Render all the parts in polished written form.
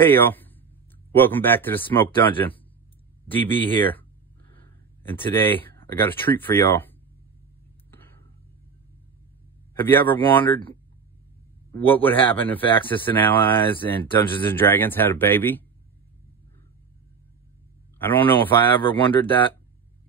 Hey y'all, welcome back to the Smoke Dungeon. DB here, and today I got a treat for y'all. Have you ever wondered what would happen if Axis and Allies and Dungeons and Dragons had a baby? I don't know if I ever wondered that.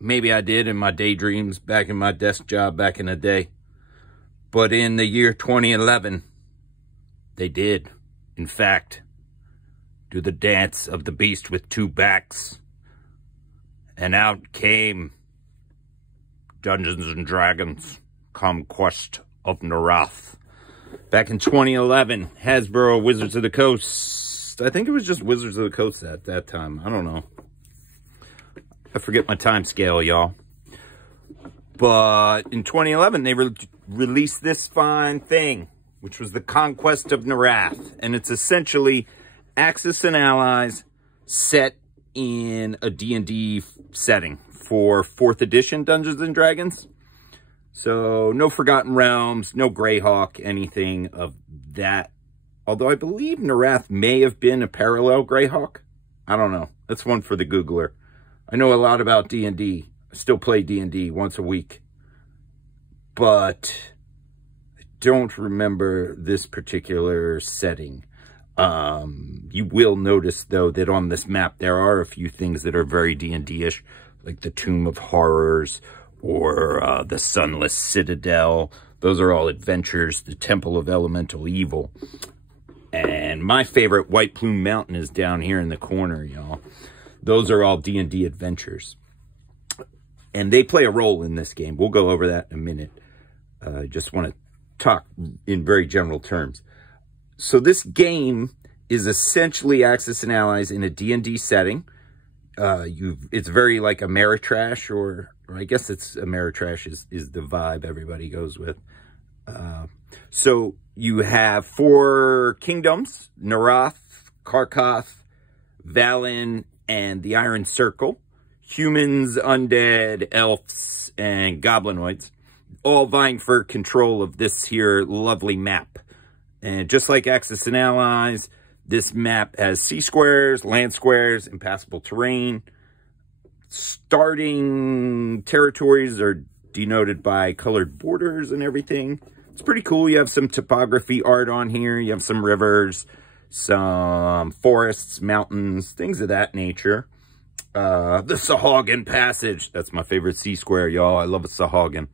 Maybe I did in my daydreams back in my desk job back in the day. But in the year 2011, they did, in fact, do the dance of the beast with two backs. And out came Dungeons and Dragons, Conquest of Nerath. Back in 2011, Hasbro, Wizards of the Coast. I think it was just Wizards of the Coast at that time. I don't know. I forget my time scale, y'all. But in 2011, they released this fine thing, which was the Conquest of Nerath. And it's essentially Axis and Allies set in a D&D setting for 4th edition Dungeons and Dragons. So no Forgotten Realms, no Greyhawk, anything of that. Although I believe Nerath may have been a parallel Greyhawk. I don't know. That's one for the Googler. I know a lot about D&D. I still play D&D once a week. But I don't remember this particular setting. You will notice, though, that on this map, there are a few things that are very D&D-ish, like the Tomb of Horrors or the Sunless Citadel. Those are all adventures, the Temple of Elemental Evil. And my favorite, White Plume Mountain, is down here in the corner, y'all. Those are all D&D adventures. And they play a role in this game. We'll go over that in a minute. I just want to talk in very general terms. So this game is essentially Axis and Allies in a D&D setting. It's very like Ameritrash, or I guess it's Ameritrash is the vibe everybody goes with. So you have 4 kingdoms: Nerath, Karkoth, Valen, and the Iron Circle. Humans, undead, elves, and goblinoids, all vying for control of this here lovely map. And just like Axis and Allies, this map has sea squares, land squares, impassable terrain. Starting territories are denoted by colored borders and everything. It's pretty cool. You have some topography art on here. You have some rivers, some forests, mountains, things of that nature. The Sahagin Passage. That's my favorite sea square, y'all. I love a Sahagin.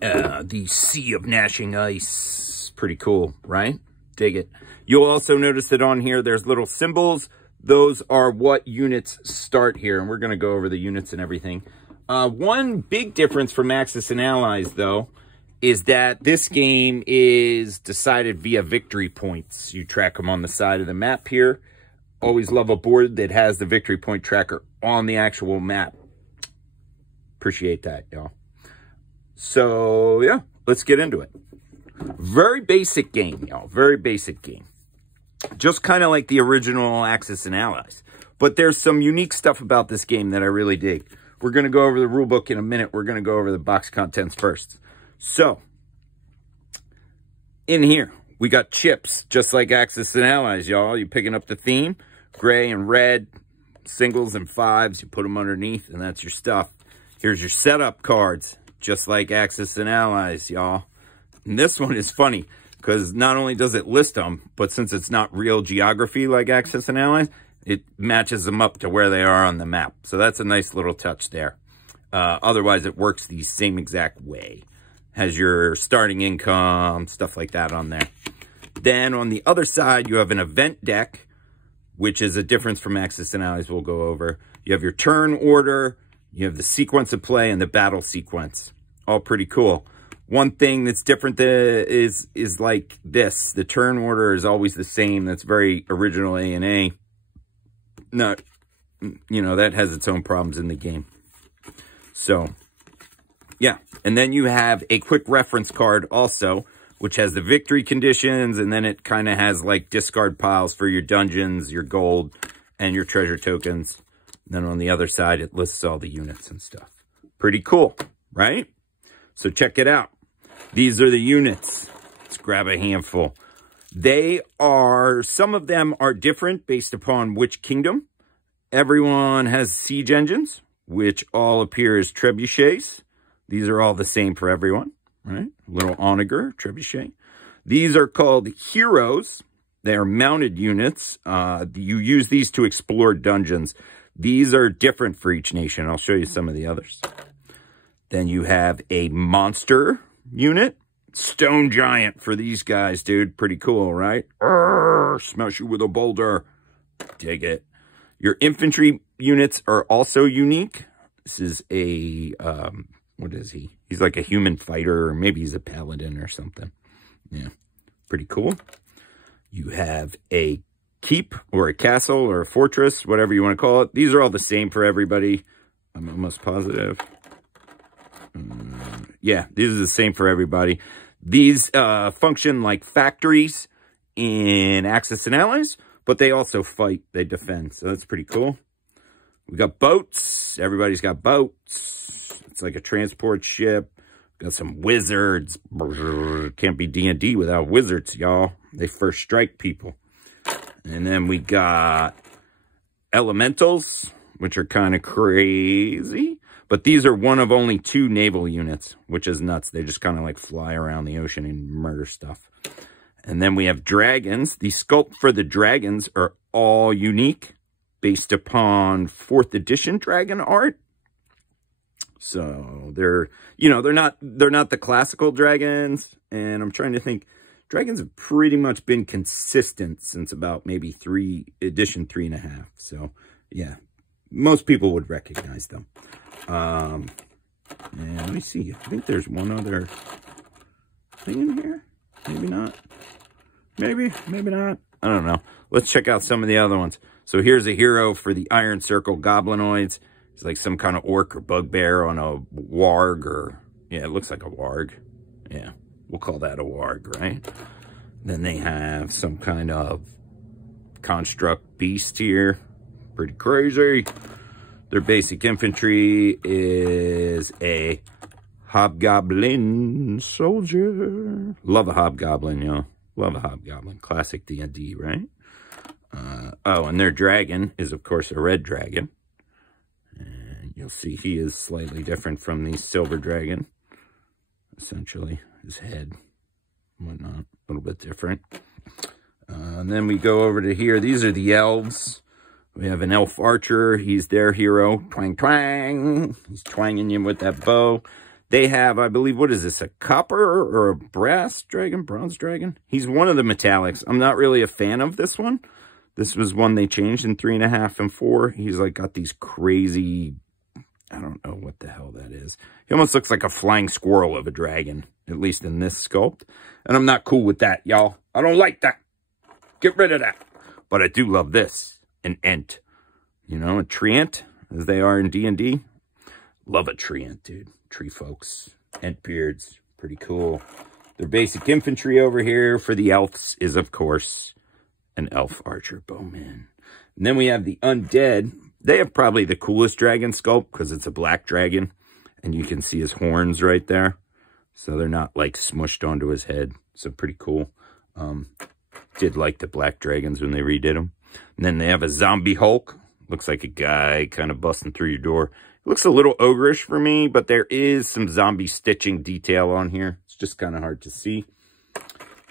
The Sea of Gnashing Ice. Pretty cool, right? Dig it. You'll also notice that on here, there's little symbols. Those are what units start here, and we're going to go over the units and everything. One big difference from Axis and Allies, though, is that this game is decided via victory points. You track them on the side of the map here. Always love a board that has the victory point tracker on the actual map. Appreciate that, y'all. So, yeah, let's get into it. Very basic game, y'all. Very basic game. Just kind of like the original Axis and Allies. But there's some unique stuff about this game that I really dig. We're going to go over the rulebook in a minute. We're going to go over the box contents first. So, in here, we got chips, just like Axis and Allies, y'all. You picking up the theme. Gray and red, singles and fives. You put them underneath, and that's your stuff. Here's your setup cards, just like Axis and Allies, y'all. And this one is funny, because not only does it list them, but since it's not real geography like Axis and Allies, it matches them up to where they are on the map. So that's a nice little touch there. Otherwise, it works the same exact way. Has your starting income, stuff like that on there. Then on the other side, you have an event deck, which is a difference from Axis and Allies we'll go over. You have your turn order, you have the sequence of play, and the battle sequence. All pretty cool. One thing that's different is like this. The turn order is always the same. That's very original A&A. No, you know, that has its own problems in the game. So, yeah. And then you have a quick reference card also, which has the victory conditions. And then it kind of has like discard piles for your dungeons, your gold, and your treasure tokens. And then on the other side, it lists all the units and stuff. Pretty cool, right? So check it out. These are the units. Let's grab a handful. Some of them are different based upon which kingdom. Everyone has siege engines, which all appear as trebuchets. These are all the same for everyone, right? Little onager, trebuchet. These are called heroes. They are mounted units. You use these to explore dungeons. These are different for each nation. I'll show you some of the others. Then you have a monster unit. Stone giant for these guys, dude. Pretty cool, right? Arrgh, smash you with a boulder. Dig it. Your infantry units are also unique. This is a, what is he? He's like a human fighter, or maybe he's a paladin or something. Yeah, pretty cool. You have a keep or a castle or a fortress, whatever you want to call it. These are all the same for everybody. I'm almost positive. Yeah, these are the same for everybody. These function like factories in Axis and Allies, but they also fight, they defend. So that's pretty cool. We got boats. Everybody's got boats. It's like a transport ship. Got some wizards. Can't be D&D without wizards, y'all. They first strike people. And then we got elementals, which are kind of crazy. But these are one of only 2 naval units, which is nuts. They just kind of like fly around the ocean and murder stuff. And then we have dragons. The sculpt for the dragons are all unique based upon 4th edition dragon art. So they're, you know, they're not the classical dragons. And I'm trying to think, dragons have pretty much been consistent since about maybe edition 3.5. So yeah, most people would recognize them. And let me see. I think there's one other thing in here. Maybe not. Maybe not. I don't know. Let's check out some of the other ones. So here's a hero for the Iron Circle Goblinoids. It's like some kind of orc or bugbear on a warg, or yeah, it looks like a warg. Yeah, we'll call that a warg, right? Then they have some kind of construct beast here. Pretty crazy. Their basic infantry is a hobgoblin soldier. Love a hobgoblin, yo. Love a hobgoblin. Classic D&D, right? Oh, and their dragon is, of course, a red dragon. And you'll see he is slightly different from the silver dragon. Essentially, his head and whatnot, a little bit different. And then we go over to here. These are the elves. We have an elf archer. He's their hero. Twang, twang. He's twanging you with that bow. They have, I believe, what is this? A copper or a brass dragon? Bronze dragon? He's one of the metallics. I'm not really a fan of this one. This was one they changed in 3.5 and 4. He's like got these crazy, I don't know what the hell that is. He almost looks like a flying squirrel of a dragon, at least in this sculpt. And I'm not cool with that, y'all. I don't like that. Get rid of that. But I do love this. An ent, you know, a treant, as they are in D&D. Love a treant, dude. Tree folks, ent beards, pretty cool. Their basic infantry over here for the elves is, of course, an elf archer bowman. And then we have the undead. They have probably the coolest dragon sculpt because it's a black dragon, and you can see his horns right there. So they're not like smushed onto his head. So pretty cool. Did like the black dragons when they redid them. And then they have a zombie Hulk. Looks like a guy kind of busting through your door. It looks a little ogreish for me, but there is some zombie stitching detail on here. It's just kind of hard to see.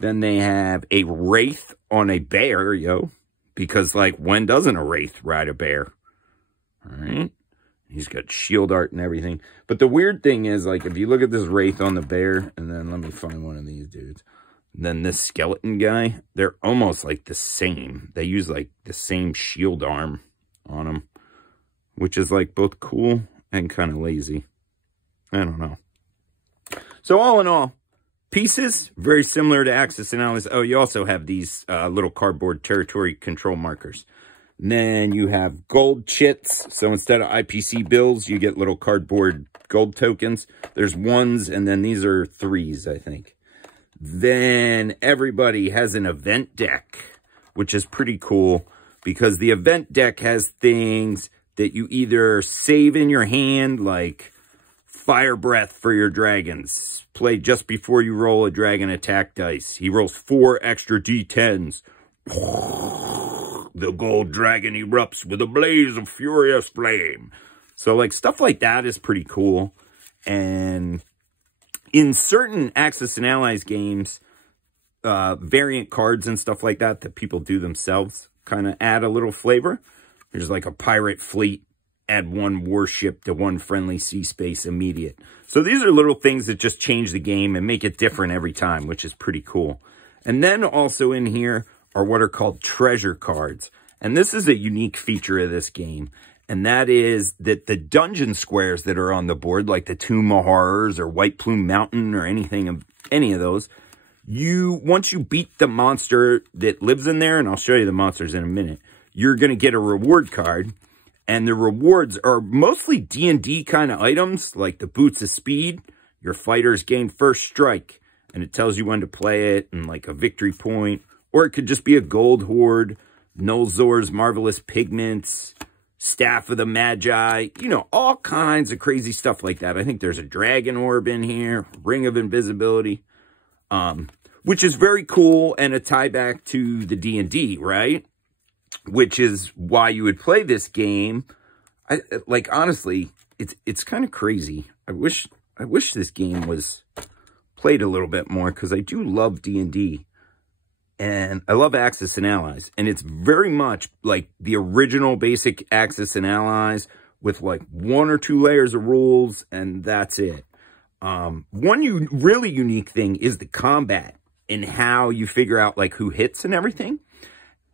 Then they have a wraith on a bear, yo. Because, like, when doesn't a wraith ride a bear? All right. He's got shield art and everything. But the weird thing is, like, if you look at this wraith on the bear, and then let me find one of these dudes. Then this skeleton guy, they're almost like the same. They use like the same shield arm on them, which is like both cool and kind of lazy. I don't know. So all in all, pieces very similar to Axis and Allies. Oh, you also have these little cardboard territory control markers. And then you have gold chits. So instead of IPC bills, you get little cardboard gold tokens. There's 1s, and then these are 3s, I think. Then everybody has an event deck, which is pretty cool because the event deck has things that you either save in your hand, like Fire Breath for your dragons. Play just before you roll a dragon attack dice. He rolls 4 extra d10s. The gold dragon erupts with a blaze of furious flame. So, like, stuff like that is pretty cool. And in certain Axis and Allies games, variant cards and stuff like that that people do themselves kind of add a little flavor. There's like a pirate fleet, add 1 warship to 1 friendly sea space immediate. So these are little things that just change the game and make it different every time, which is pretty cool. And then also in here are what are called treasure cards. And this is a unique feature of this game. And that is that the dungeon squares that are on the board, like the Tomb of Horrors or White Plume Mountain or any of those, once you beat the monster that lives in there, and I'll show you the monsters in a minute, you're going to get a reward card. And the rewards are mostly D&D kind of items, like the Boots of Speed. Your fighters gain first strike, and it tells you when to play it, and like a victory point. Or it could just be a gold hoard, Nolzor's Marvelous Pigments, Staff of the Magi, you know, all kinds of crazy stuff like that. I think there's a Dragon Orb in here, Ring of Invisibility, which is very cool and a tie back to the D&D, right? Which is why you would play this game. Like, honestly, it's kind of crazy. I wish this game was played a little bit more, because I do love D&D. And I love Axis and Allies. And it's very much like the original basic Axis and Allies with like 1 or 2 layers of rules, and that's it. One really unique thing is the combat and how you figure out like who hits and everything.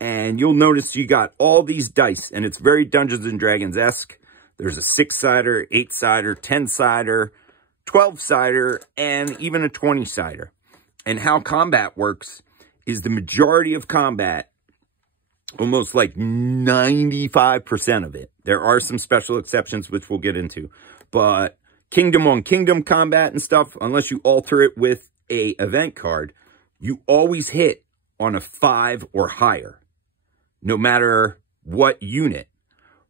And you'll notice you got all these dice, and it's very Dungeons and Dragons-esque. There's a 6-sider, 8-sider, 10-sider, 12-sider, and even a 20-sider. And how combat works is the majority of combat, almost like 95% of it. There are some special exceptions, which we'll get into. But kingdom on kingdom combat and stuff, unless you alter it with a event card, you always hit on a 5 or higher, no matter what unit.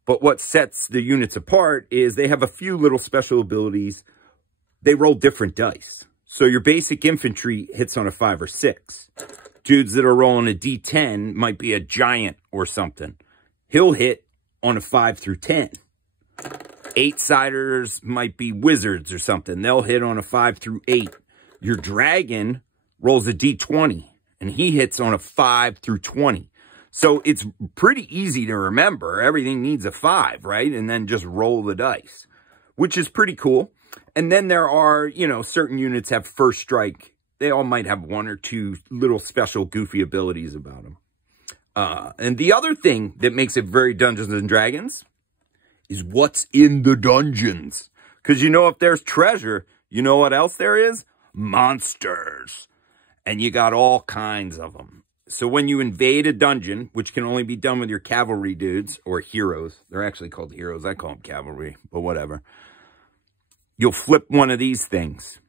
But what sets the units apart is they have a few little special abilities. They roll different dice. So your basic infantry hits on a 5 or 6. Dudes that are rolling a D10 might be a giant or something. He'll hit on a 5 through 10. 8-siders might be wizards or something. They'll hit on a 5 through 8. Your dragon rolls a D20, and he hits on a 5 through 20. So it's pretty easy to remember. Everything needs a 5, right? And then just roll the dice, which is pretty cool. And then there are, you know, certain units have first strike. They all might have 1 or 2 little special goofy abilities about them. And the other thing that makes it very Dungeons and Dragons is what's in the dungeons. Because you know, if there's treasure, you know what else there is? Monsters. And you got all kinds of them. So when you invade a dungeon, which can only be done with your cavalry dudes or heroes. They're actually called heroes. I call them cavalry, but whatever. You'll flip one of these things.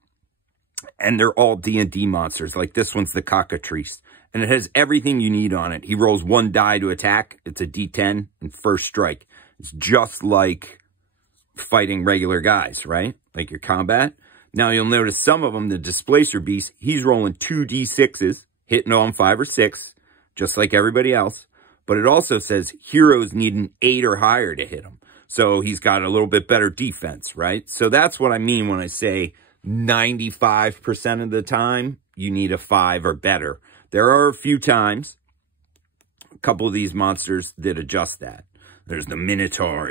And they're all D&D monsters. Like this one's the Cockatrice. And it has everything you need on it. He rolls 1 die to attack. It's a D10 and first strike. It's just like fighting regular guys, right? Like your combat. Now you'll notice some of them, the Displacer Beast, he's rolling 2 D6s, hitting on 5 or 6, just like everybody else. But it also says heroes need an 8 or higher to hit him. So he's got a little bit better defense, right? So that's what I mean when I say 95% of the time, you need a 5 or better. There are a few times, a couple of these monsters that adjust that. There's the Minotaur,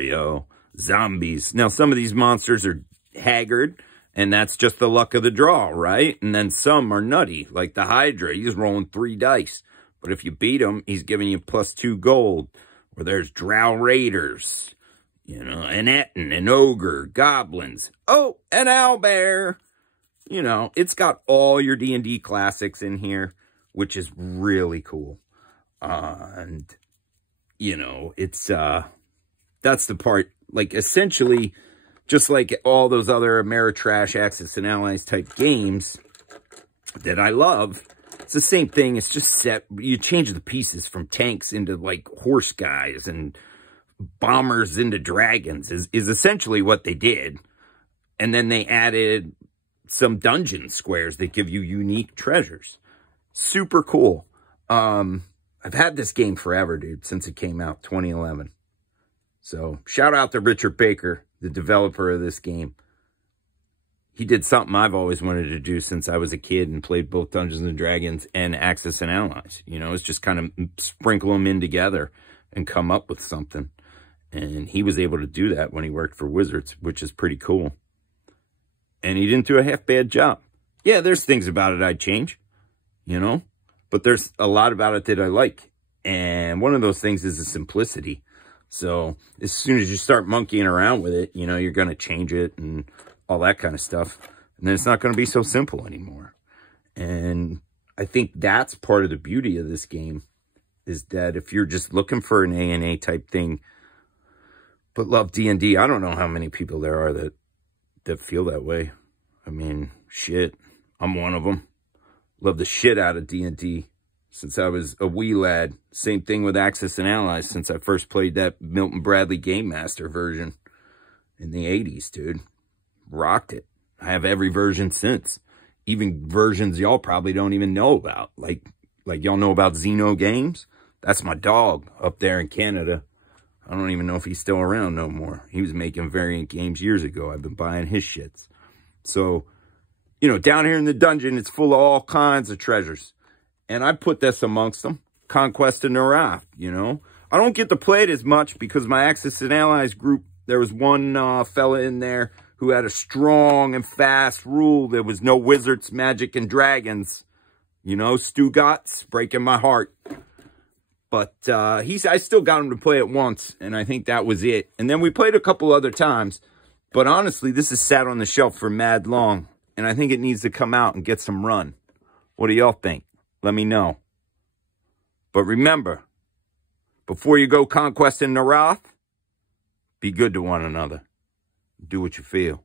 zombies. Now, some of these monsters are haggard, and that's just the luck of the draw, right? And then some are nutty, like the Hydra. He's rolling 3 dice. But if you beat him, he's giving you +2 gold. Or there's Drow Raiders, you know, an Etten, an Ogre, Goblins. Oh, an Owlbear. You know, it's got all your D&D classics in here, which is really cool. And, you know, it's, that's the part, like, essentially, just like all those other Ameritrash, Axis and Allies type games that I love, it's the same thing. It's just set, you change the pieces from tanks into, like, horse guys and bombers into dragons is essentially what they did. And then they added some dungeon squares that give you unique treasures. Super cool. I've had this game forever, dude, since it came out, 2011. So shout out to Richard Baker, the developer of this game. He did something I've always wanted to do since I was a kid and played both Dungeons and Dragons and Axis and Allies. You know, it's just kind of sprinkle them in together and come up with something. And he was able to do that when he worked for Wizards, which is pretty cool. And he didn't do a half-bad job. Yeah, there's things about it I'd change, you know, but there's a lot about it that I like. And one of those things is the simplicity. So as soon as you start monkeying around with it, you know, you're going to change it and all that kind of stuff. And then it's not going to be so simple anymore. And I think that's part of the beauty of this game, is that if you're just looking for an A&A type thing, but love D&D, I don't know how many people there are that feel that way. I mean, shit, I'm one of them. Love the shit out of D&D since I was a wee lad. Same thing with Axis and Allies since I first played that Milton Bradley Game Master version in the 80s, dude. Rocked it. I have every version since. Even versions y'all probably don't even know about. Like y'all know about Xeno Games? That's my dog up there in Canada. I don't even know if he's still around no more. He was making variant games years ago. I've been buying his shits. So, you know, down here in the dungeon, it's full of all kinds of treasures. And I put this amongst them. Conquest of Nerath, you know. I don't get to play it as much because my Axis and Allies group, there was one fella in there who had a strong and fast rule. There was no wizards, magic, and dragons. You know, Stugatz, breaking my heart. But I still got him to play it once, and I think that was it. And then we played a couple other times. But honestly, this has sat on the shelf for mad long, and I think it needs to come out and get some run. What do y'all think? Let me know. But remember, before you go conquesting Nerath, be good to one another. Do what you feel.